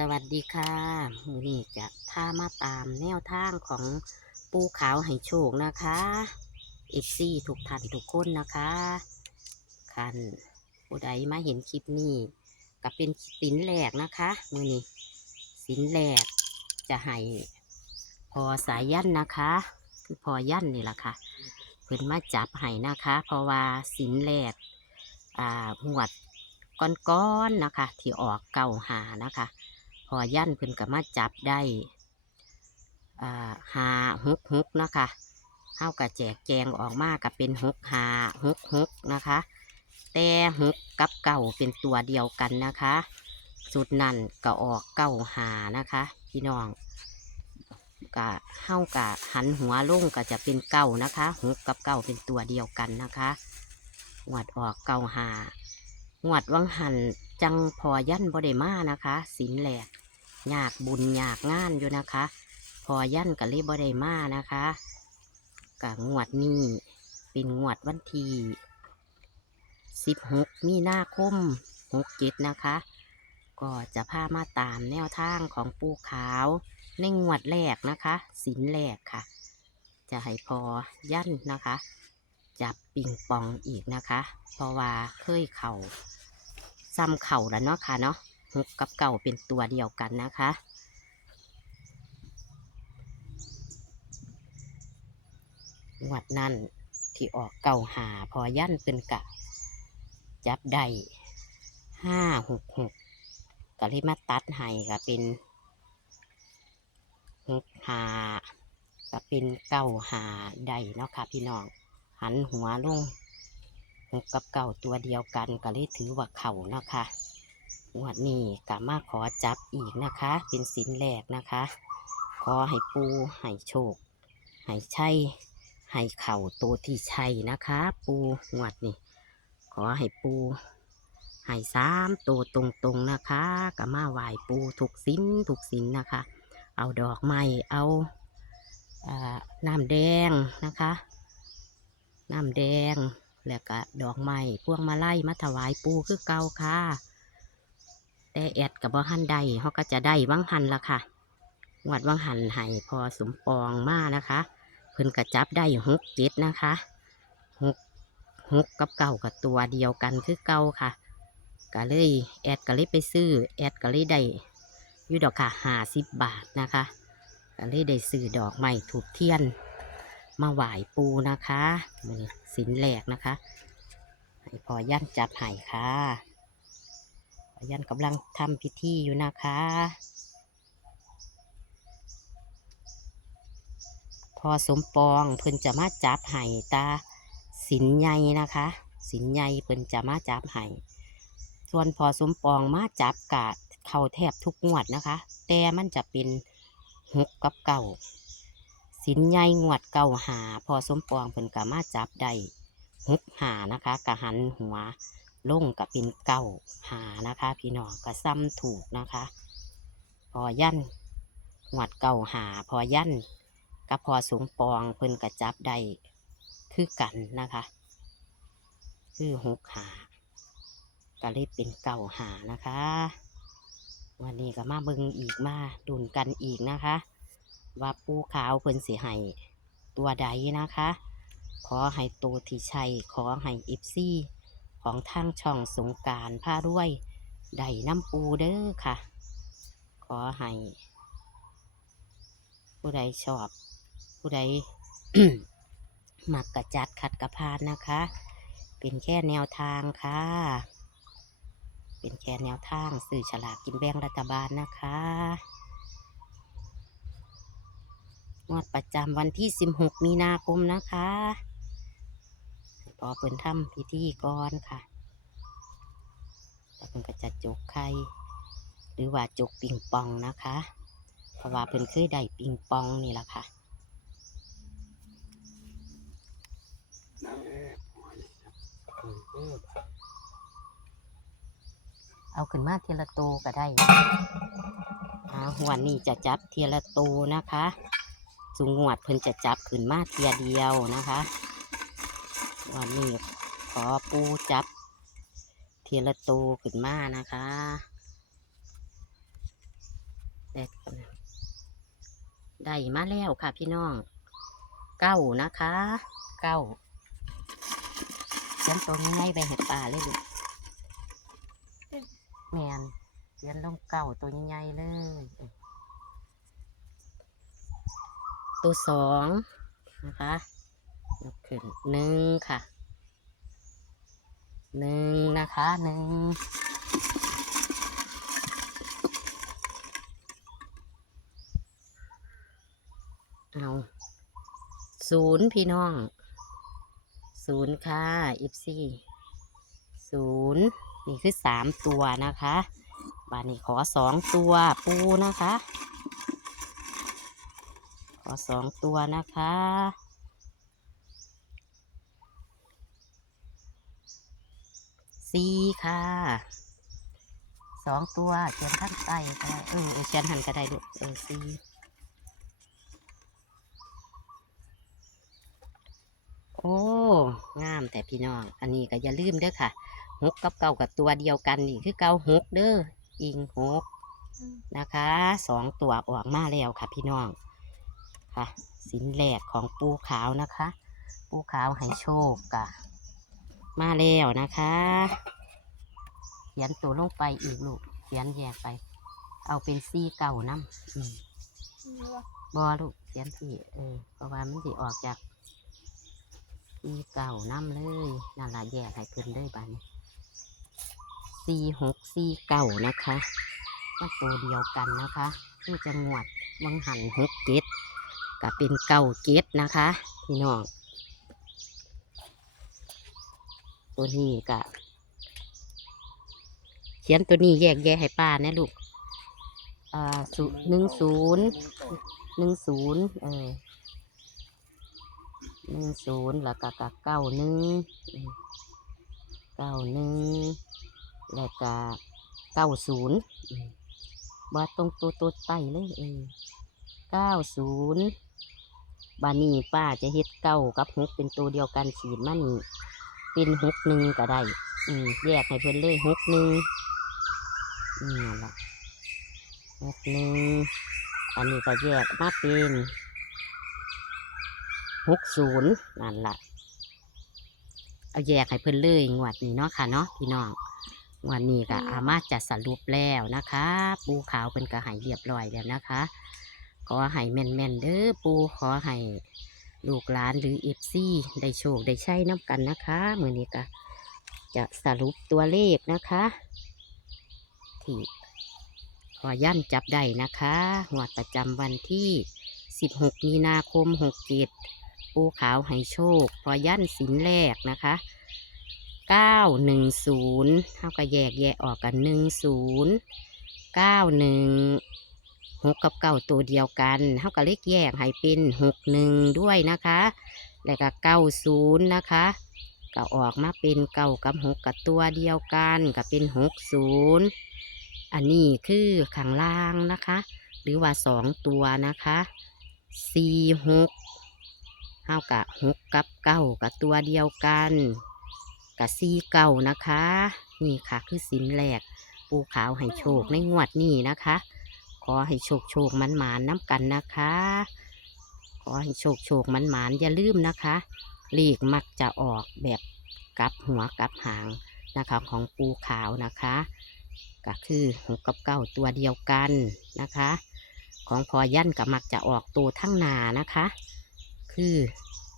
สวัสดีค่ะมือนี้จะพามาตามแนวทางของปูขาวให้โชคนะคะเอฟซีทุกท่านทุกคนนะคะคันผู้ใดมาเห็นคลิปนี้ก็เป็นสินแรกนะคะมือนี้สินแรกจะให้พอสายยันนะคะ คือพอยันนี่แหละค่ะเพิ่นมาจับให้นะคะ เพราะว่าสินแรกอ่าหวดก้อนๆนะคะ ที่ออกเก่าหานะคะ พอยันเพิ่นก็มาจับได้อ่าหาฮุกฮุกนะคะเฮากับแจกแจงออกมากับเป็นฮุกหาฮุกฮุกนะคะ แต่ฮุกกับเก่าเป็นตัวเดียวกันนะคะสุดนั่นก็ออกเก่าหานะคะ พี่น้องกะเฮากะหันหัวลุ่งก็จะเป็นเก่านะคะฮุกกับเก่าเป็นตัวเดียวกันนะคะหวดออกเก่าหา งวดวังหันจังพอยันบไดมานะคะ สินแหลกอยากบุญอยากงานอยู่นะคะ พอยันกับเลยบไดมานะคะกับงวดนี้เป็นงวดวันที่สิบหกมีนาคมหกจ็ดนะคะ ก็จะพามาตามแนวทางของปูขาว ในงวดแรกนะคะ สินแรกค่ะ จะให้พอยันนะคะ จับปิงปองอีกนะคะ เพราะว่าเคยเข่า ซ้ำเข่าแล้วเนาะค่ะเนาะหกกับเก่าเป็นตัวเดียวกันนะคะ งวดนั้นที่ออกเก่าหาพอยันเป็นกะ จับได้ห้าหกหกก็เลยมาตัดให้ก็เป็นหกหาก็เป็นเก้าหาได้เนาะค่ะพี่น้อง หันหัวลง หกกับเก่าตัวเดียวกันก็เลยถือว่าเข่านะคะงวดนี้ก็มาขอจับอีกนะคะ เป็นสินแรกนะคะ ขอให้ปูให้โชคให้ใช่ให้เข่าตัวที่ใช่นะคะ ปูงวดนี้ขอให้ปูให้สามตัวตรงๆนะคะก็มาไหวปูถูกสินถูกสินนะคะ เอาดอกไม้เอาน้ำแดงนะคะ น้ำแดง แล้วก็ดอกไม้พวงมาลัยมาถวายปูคือเก่าค่ะ แต่แอดกับบ่หันใดเขาก็จะได้วังหันละค่ะงวดวังหันให้พอสมปองมานะคะเพิ่นกระจับได้หกเจ็ดนะคะหกหกกับเก่ากับตัวเดียวกันคือเก่าค่ะก็เลยแอดก็เลยไปซื้อแอดก็เลยได้อยู่ดอกค่ะห้าสิบบาทนะคะก็เลยได้ซื้อดอกไม้ถูกเทียน มาไหว้ปูนะคะมือสินแหลกนะคะให้พอยันจับไห้ค่ะพอยันกำลังทำพิธีอยู่นะคะพอสมปองเพิ่นจะมาจับไห้ตาสินใหญ่นะคะ สินใหญ่เพิ่นจะมาจับไห้ส่วนพอสมปองมาจับกะเข่าแทบทุกงวดนะคะ แต่มันจะเป็นหกกับเก่า สินใหญ่งวดเก่าหาพอสมปองเพิ่นก็มาจับได้หกหานะคะกะหันหัวล่งกับเป็นเก่าหานะคะ พี่น้องก็ซ้ำถูกนะคะ พอยันงวดเก่าหาพอยันกับพอสมปองเพิ่นก็จับได้คือกันนะคะ คือหกหาก็เลยเป็นเก่าหานะคะ วันนี้ก็มาเบิงอีกมาดุนกันอีกนะคะ ว่าปูขาวเพิ่นสิให้ตัวใดนะคะ ขอให้ตัวที่ใช่ขอให้อิฟซี่ ของทางช่องสงการผ้ารวยได้น้ำปูเด้อค่ะ ขอให้ผู้ใดชอบ ผู้ใดมักกระจัดขัดกระพานนะคะ เป็นแค่แนวทางค่ะ เป็นแค่แนวทางสื่อฉลากกินแบ่งรัฐบาลนะคะ งวดประจำวันที่ 16 มีนาคมนะคะพอเปิ่นทำพิธีก่อนค่ะแล้วเพิ่นก็จะจกไข่หรือว่าจกปิงปองนะคะ เพราะว่าเพิ่นเคยได้ปิงปองนี่แหละค่ะเอาขึ้นมาเทีละโตก็ได้หัวนี่จะจับเทีละโตนะคะ สุงวดเพิ่นจะจับขึ้นมาเทียเดียวนะคะวันนี้ขอปูจับ เทียละตวขึ้นมานะคะได้มาแล้วค่ะพี่น้องเก้านะคะเก้าเขียนตัวง่ายไปเห็ดป่าเลยลูแมนเขียนลงเก้าตัวใหญ่เลย ตัวสองนะคะยกขึ้นหนึ่งค่ะหนึ่งนะคะหนึ่งเอาศูนย์พี่น้องศูนย์ค่ะอิฟซี่ศูนย์นี่คือสามตัวนะคะ บานนี้ขอสองตัวปูนะคะ อสองตัวนะคะสีค่ะ สองตัวเขียนท่านใต้ก็ได้เออเออเขียนหันก็ได้ดูเออสีโอ้ งามแต่พี่น้อง อันนี้ก็อย่าลืมเด้อค่ะหกกับเก่ากับตัวเดียวกันนี่คือเก่าหกเด้อ อิงหกนะคะสองตัวออกมาแล้วค่ะพี่น้อง ค่ะสินแรกของปูขาวนะคะ ปูขาวให้โชคกะมาแล้วนะคะ เขียนตัวลงไปอีกลูก เขียนแยกไป เอาเป็นซี่เก่าน้ำอืมบอลูกเขียนสี่เออเพราะว่ามันสิออกจากซี่เก่าน้ำเลยนั่นละแยกให้เพิ่นเลยบันสี่หกสี่เก่านะคะก็ตัวเดียวกันนะคะคือจะงวดวังหันหกเจ็ด ก็เป็นเก้าเกตนะคะพี่น้องตัวนี้ก็เขียนตัวนี้แยกแยะให้ป้านะลูกอ่าศูหนึ่งศูนย์หนึ่งศูนย์เออหนึ่งศูนย์แล้วก็กะเก้าหนึ่งเก้าหนึ่งแล้วก็เก้าศูนย์มาตรงตัวตัวไตเลยเออเก้าศูนย์ บานี่ป้าจะเฮ็ดเก้ากับหกเป็นตัวเดียวกันขีดมานี่เป็นหกหนึ่งก็ได้ อืมแยกให้เพิ่นเลยหกหนึ่งนี่นล่ะหกหนึ่งอันนี้ก็แยกมาเป็นหกศูนย์นั่นละเอาแยกให้เพิ่นเลยงวดนี้เนาะค่ะเนาะพี่น้องงวดนี้ก็อามาจะสรุปแล้วนะคะ ปูขาวเป็นกระหายเรียบร้อยแล้วนะคะ ขอให้แม่นแม่นเด้อปูขอให้ลูกหลานหรือเอฟซีได้โชคได้ใช้น้ำกันนะคะมือนี้ก็จะสรุปตัวเลขนะคะที่ขอยันจับได้นะคะงวประจำวันที่ 16 มีนาคม 67 ปูขาวให้โชค พอยันสินแรกนะคะ 910เท่ากับแยกแยะออกกัน 10 91 หกกับเก้าตัวเดียวกันเท่ากับเลขแยกให้เป็นหกหนึ่งด้วยนะคะ แล้วก็เก้าศูนย์นะคะ ก็ออกมาเป็นเก้ากับหกกับตัวเดียวกันก็เป็นหกศูนย์อันนี้คือข้างล่างนะคะ หรือว่าสองตัวนะคะสี่หกเท่ากับหกกับเก้ากับตัวเดียวกันกับสี่เก้านะคะ นี่ค่ะคือสินแรกปูขาวให้โชคในงวดนี้นะคะ ขอให้โชคโชคมันหมานน้ำกันนะคะ ขอให้โชคโชคมันหมานอย่าลืมนะคะเลขมักจะออกแบบกลับหัวกลับหางนะคะของปูขาวนะคะ ก็คือหกกับเก้าตัวเดียวกันนะคะ ของพอยันกับมักจะออกตัวทั้งนานะคะ คือ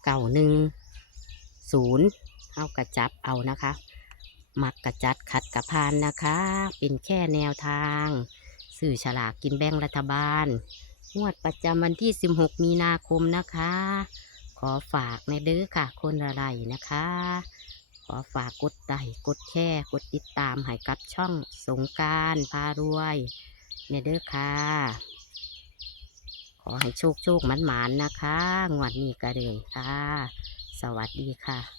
เก้าหนึ่งศูนย์เอากระจับเอานะคะ มักกระจัดขัดกระพานนะคะ เป็นแค่แนวทาง สื่อฉลากกินแบ่งรัฐบาล งวดประจำวันที่ 16 มีนาคมนะคะ ขอฝากในเด้อค่ะ คนละไรนะคะ ขอฝากกดไลค์กดแชร์กดติดตามให้กับช่องสงการพารวยในเด้อค่ะ ขอให้โชคโชคมันหมานๆนะคะ งวดนี้ก็เลยค่ะ สวัสดีค่ะ